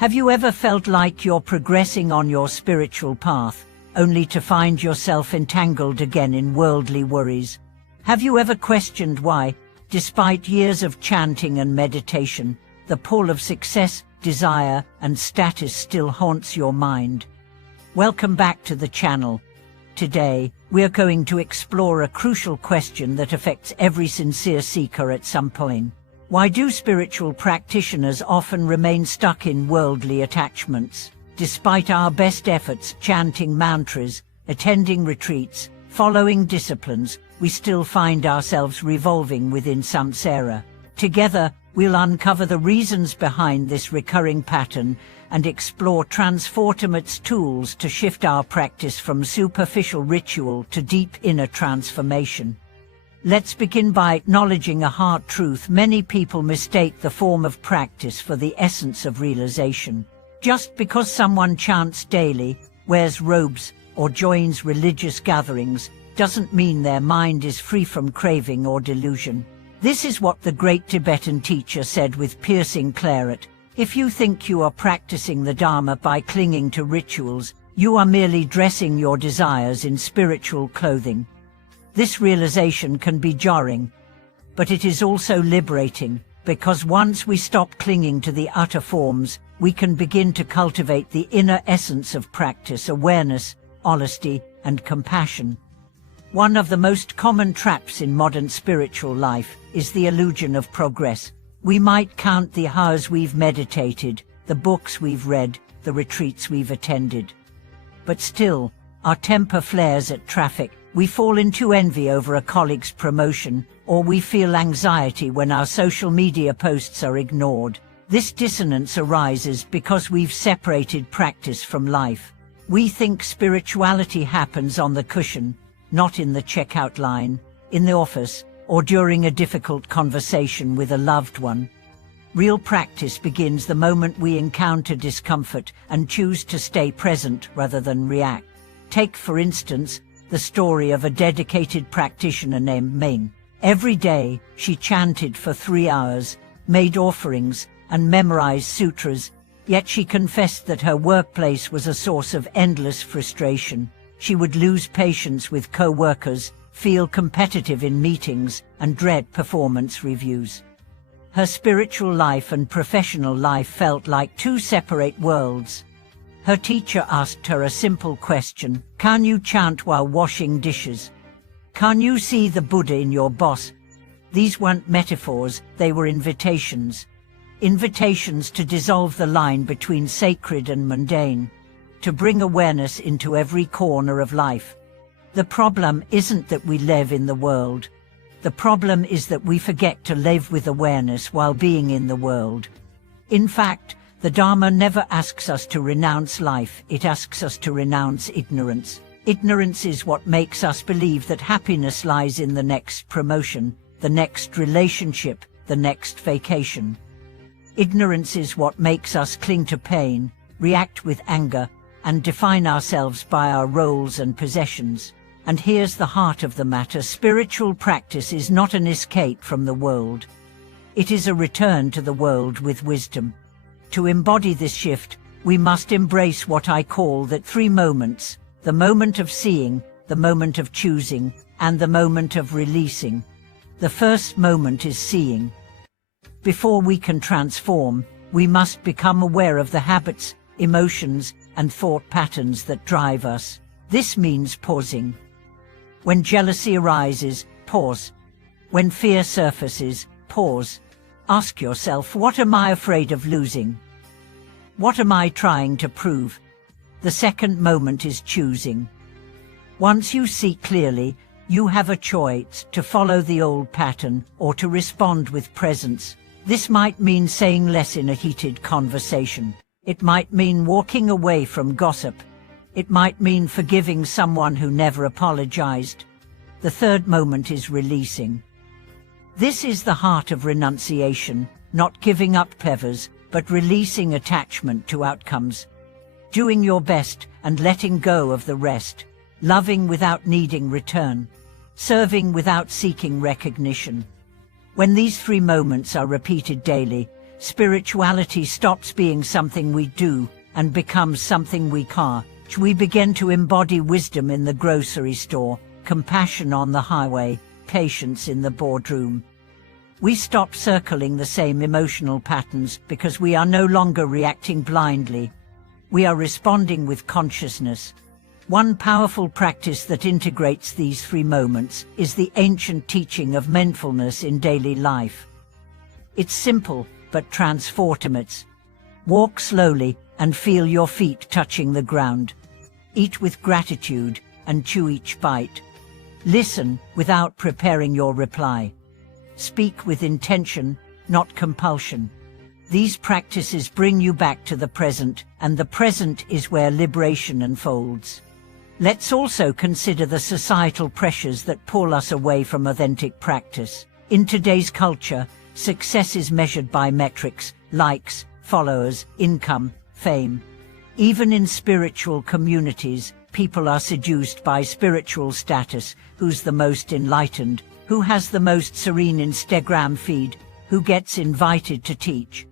Have you ever felt like you're progressing on your spiritual path, only to find yourself entangled again in worldly worries? Have you ever questioned why, despite years of chanting and meditation, the pull of success, desire, and status still haunts your mind? Welcome back to the channel. Today, we're going to explore a crucial question that affects every sincere seeker at some point. Why do spiritual practitioners often remain stuck in worldly attachments? Despite our best efforts, chanting mantras, attending retreats, following disciplines, we still find ourselves revolving within samsara. Together, we'll uncover the reasons behind this recurring pattern and explore transformative tools to shift our practice from superficial ritual to deep inner transformation. Let's begin by acknowledging a hard truth. Many people mistake the form of practice for the essence of realization. Just because someone chants daily, wears robes, or joins religious gatherings, doesn't mean their mind is free from craving or delusion. This is what the great Tibetan teacher said with piercing clarity: if you think you are practicing the Dharma by clinging to rituals, you are merely dressing your desires in spiritual clothing. This realization can be jarring, but it is also liberating, because once we stop clinging to the outer forms, we can begin to cultivate the inner essence of practice: awareness, honesty, and compassion. One of the most common traps in modern spiritual life is the illusion of progress. We might count the hours we've meditated, the books we've read, the retreats we've attended. But still, our temper flares at traffic, we fall into envy over a colleague's promotion, or we feel anxiety when our social media posts are ignored. This dissonance arises because we've separated practice from life. We think spirituality happens on the cushion, not in the checkout line, in the office, or during a difficult conversation with a loved one. Real practice begins the moment we encounter discomfort and choose to stay present rather than react. Take, for instance, the story of a dedicated practitioner named Ming. Every day, she chanted for 3 hours, made offerings, and memorized sutras, yet she confessed that her workplace was a source of endless frustration. She would lose patience with co-workers, feel competitive in meetings, and dread performance reviews. Her spiritual life and professional life felt like two separate worlds. Her teacher asked her a simple question: can you chant while washing dishes? Can you see the Buddha in your boss? These weren't metaphors, they were invitations. Invitations to dissolve the line between sacred and mundane, to bring awareness into every corner of life. The problem isn't that we live in the world. The problem is that we forget to live with awareness while being in the world. In fact, the Dharma never asks us to renounce life, it asks us to renounce ignorance. Ignorance is what makes us believe that happiness lies in the next promotion, the next relationship, the next vacation. Ignorance is what makes us cling to pain, react with anger, and define ourselves by our roles and possessions. And here's the heart of the matter: spiritual practice is not an escape from the world. It is a return to the world with wisdom. To embody this shift, we must embrace what I call the 3 moments: the moment of seeing, the moment of choosing, and the moment of releasing. The first moment is seeing. Before we can transform, we must become aware of the habits, emotions, and thought patterns that drive us. This means pausing. When jealousy arises, pause. When fear surfaces, pause. Ask yourself, what am I afraid of losing? What am I trying to prove? The second moment is choosing. Once you see clearly, you have a choice to follow the old pattern or to respond with presence. This might mean saying less in a heated conversation. It might mean walking away from gossip. It might mean forgiving someone who never apologized. The third moment is releasing. This is the heart of renunciation, not giving up pleasures, but releasing attachment to outcomes. Doing your best and letting go of the rest. Loving without needing return. Serving without seeking recognition. When these 3 moments are repeated daily, Spirituality stops being something we do and becomes something we are. We begin to embody wisdom in the grocery store, compassion on the highway, patience in the boardroom. We stop circling the same emotional patterns because we are no longer reacting blindly. We are responding with consciousness. One powerful practice that integrates these three moments is the ancient teaching of mindfulness in daily life. It's simple but transformative. Walk slowly and feel your feet touching the ground. Eat with gratitude and chew each bite. Listen without preparing your reply. Speak with intention, not compulsion. These practices bring you back to the present, and the present is where liberation unfolds. Let's also consider the societal pressures that pull us away from authentic practice. In today's culture, success is measured by metrics, likes, followers, income, fame. Even in spiritual communities, people are seduced by spiritual status: who's the most enlightened, who has the most serene Instagram feed, who gets invited to teach.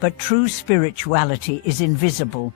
But true spirituality is invisible.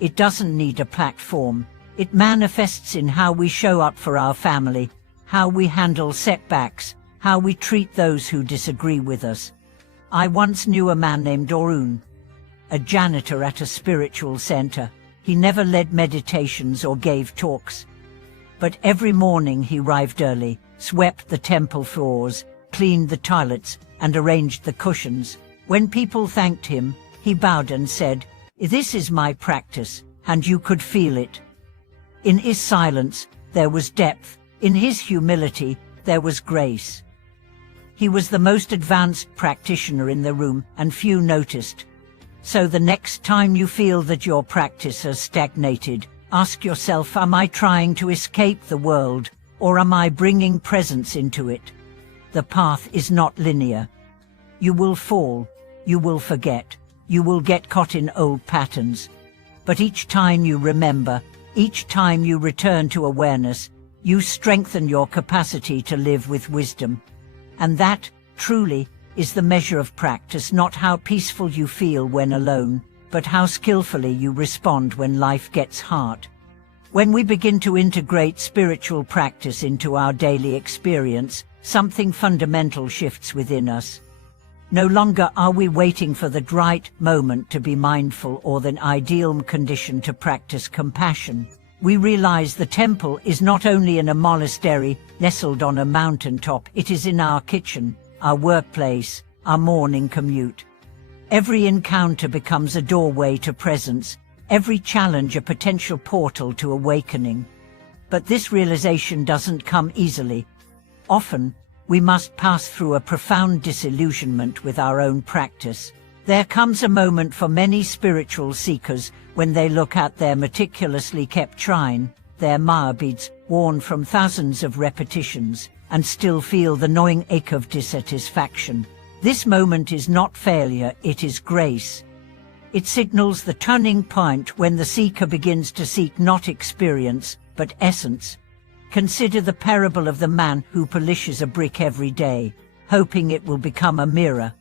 It doesn't need a platform. It manifests in how we show up for our family, how we handle setbacks, how we treat those who disagree with us. I once knew a man named Arun, a janitor at a spiritual center. He never led meditations or gave talks. But every morning he arrived early, swept the temple floors, cleaned the toilets, and arranged the cushions. When people thanked him, he bowed and said, "This is my practice," and you could feel it. In his silence, there was depth. In his humility, there was grace. He was the most advanced practitioner in the room, and few noticed. So the next time you feel that your practice has stagnated, ask yourself, am I trying to escape the world, or am I bringing presence into it? The path is not linear. You will fall, you will forget, you will get caught in old patterns. But each time you remember, each time you return to awareness, you strengthen your capacity to live with wisdom. And that, truly, is the measure of practice, not how peaceful you feel when alone, but how skillfully you respond when life gets hard. When we begin to integrate spiritual practice into our daily experience, something fundamental shifts within us. No longer are we waiting for the right moment to be mindful or the ideal condition to practice compassion. We realize the temple is not only in a monastery nestled on a mountaintop, it is in our kitchen, our workplace, our morning commute. Every encounter becomes a doorway to presence, every challenge a potential portal to awakening. But this realization doesn't come easily. Often, we must pass through a profound disillusionment with our own practice. There comes a moment for many spiritual seekers when they look at their meticulously kept shrine, their Maya beads worn from thousands of repetitions, and still feel the gnawing ache of dissatisfaction. This moment is not failure, it is grace. It signals the turning point when the seeker begins to seek not experience, but essence. Consider the parable of the man who polishes a brick every day, hoping it will become a mirror.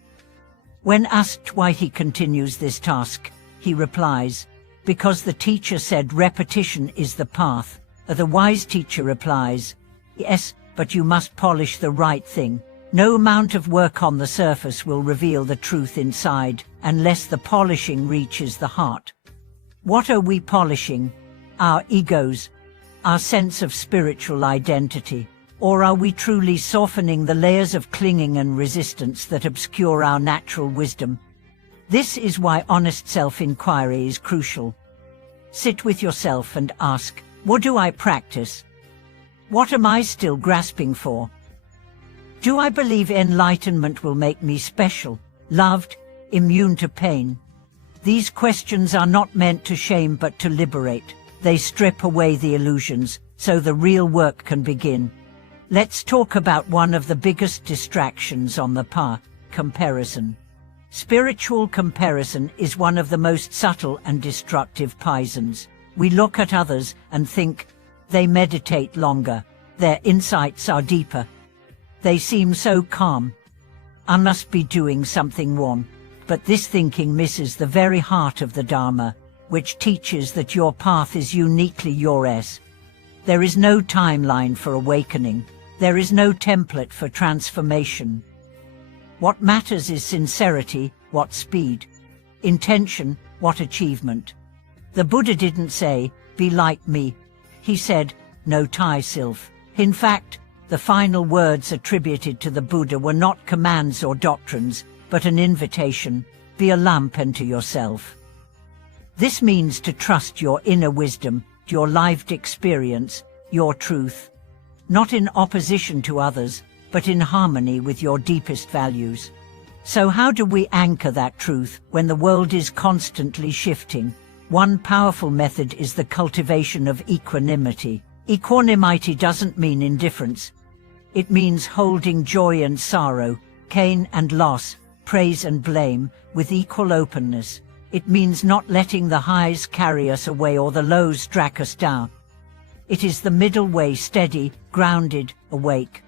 When asked why he continues this task, he replies, "Because the teacher said repetition is the path." The wise teacher replies, "Yes, but you must polish the right thing. No amount of work on the surface will reveal the truth inside, unless the polishing reaches the heart." What are we polishing? Our egos, our sense of spiritual identity? Or are we truly softening the layers of clinging and resistance that obscure our natural wisdom? This is why honest self-inquiry is crucial. Sit with yourself and ask, what do I practice? What am I still grasping for? Do I believe enlightenment will make me special, loved, immune to pain? These questions are not meant to shame but to liberate. They strip away the illusions, so the real work can begin. Let's talk about one of the biggest distractions on the path: comparison. Spiritual comparison is one of the most subtle and destructive poisons. We look at others and think, they meditate longer, their insights are deeper, they seem so calm, I must be doing something wrong. But this thinking misses the very heart of the Dharma, which teaches that your path is uniquely yours. There is no timeline for awakening. There is no template for transformation. What matters is sincerity, what speed, intention, what achievement. The Buddha didn't say, "Be like me." He said, "No thyself." In fact, the final words attributed to the Buddha were not commands or doctrines, but an invitation: be a lamp unto yourself. This means to trust your inner wisdom, your lived experience, your truth, not in opposition to others, but in harmony with your deepest values. So how do we anchor that truth when the world is constantly shifting? One powerful method is the cultivation of equanimity. Equanimity doesn't mean indifference. It means holding joy and sorrow, gain and loss, praise and blame, with equal openness. It means not letting the highs carry us away or the lows drag us down. It is the middle way, steady, grounded, awake.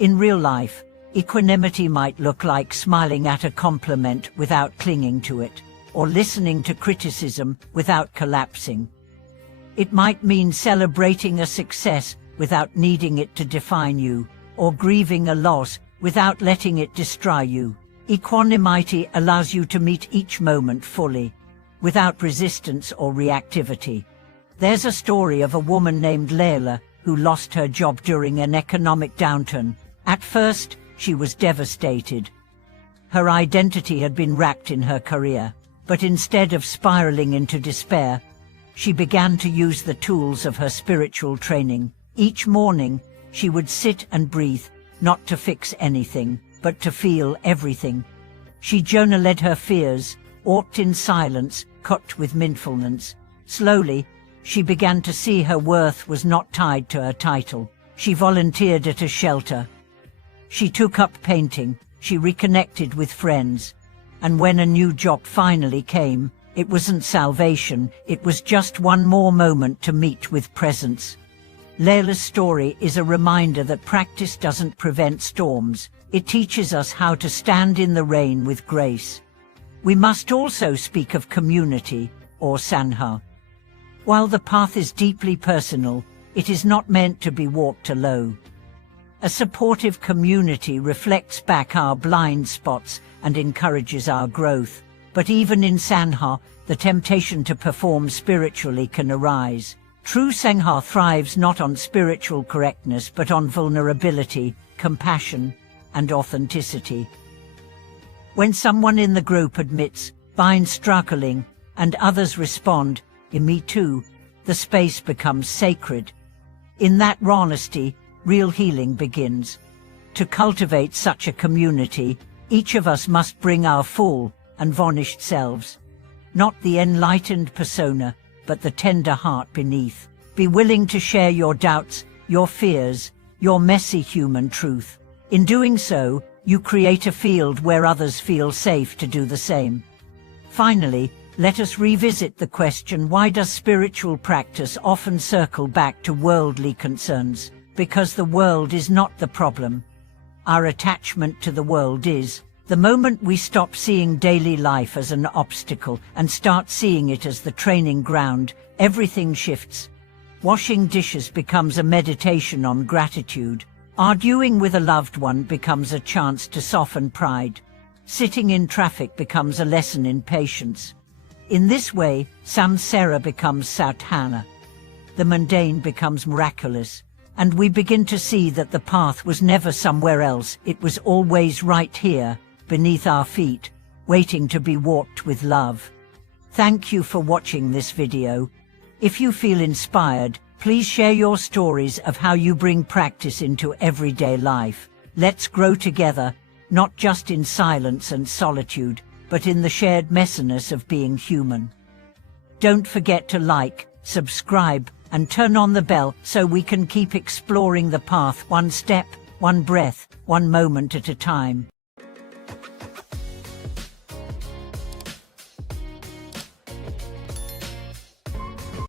In real life, equanimity might look like smiling at a compliment without clinging to it, or listening to criticism without collapsing. It might mean celebrating a success without needing it to define you, or grieving a loss without letting it destroy you. Equanimity allows you to meet each moment fully, without resistance or reactivity. There's a story of a woman named Layla who lost her job during an economic downturn. At first, she was devastated. Her identity had been wrecked in her career, but instead of spiraling into despair, she began to use the tools of her spiritual training. Each morning, she would sit and breathe, not to fix anything, but to feel everything. She journaled her fears, walked in silence, cooked with mindfulness. Slowly, she began to see her worth was not tied to her title. She volunteered at a shelter. She took up painting. She reconnected with friends. And when a new job finally came, it wasn't salvation, it was just one more moment to meet with presence. Layla's story is a reminder that practice doesn't prevent storms. It teaches us how to stand in the rain with grace. We must also speak of community, or sangha. While the path is deeply personal, it is not meant to be walked alone. A supportive community reflects back our blind spots and encourages our growth. But even in sangha, the temptation to perform spiritually can arise. True sangha thrives not on spiritual correctness but on vulnerability, compassion, and authenticity. When someone in the group admits, "I'm struggling," and others respond, "Me too," the space becomes sacred. In that honesty, real healing begins. To cultivate such a community, each of us must bring our full, unvarnished selves. Not the enlightened persona, but the tender heart beneath. Be willing to share your doubts, your fears, your messy human truth. In doing so, you create a field where others feel safe to do the same. Finally, let us revisit the question: why does spiritual practice often circle back to worldly concerns? Because the world is not the problem. Our attachment to the world is. The moment we stop seeing daily life as an obstacle and start seeing it as the training ground, everything shifts. Washing dishes becomes a meditation on gratitude. Arguing with a loved one becomes a chance to soften pride. Sitting in traffic becomes a lesson in patience. In this way, samsara becomes sadhana. The mundane becomes miraculous. And we begin to see that the path was never somewhere else, it was always right here, beneath our feet, waiting to be walked with love. Thank you for watching this video. If you feel inspired, please share your stories of how you bring practice into everyday life. Let's grow together, not just in silence and solitude, but in the shared messiness of being human. Don't forget to like, subscribe, and turn on the bell so we can keep exploring the path one step, one breath, one moment at a time.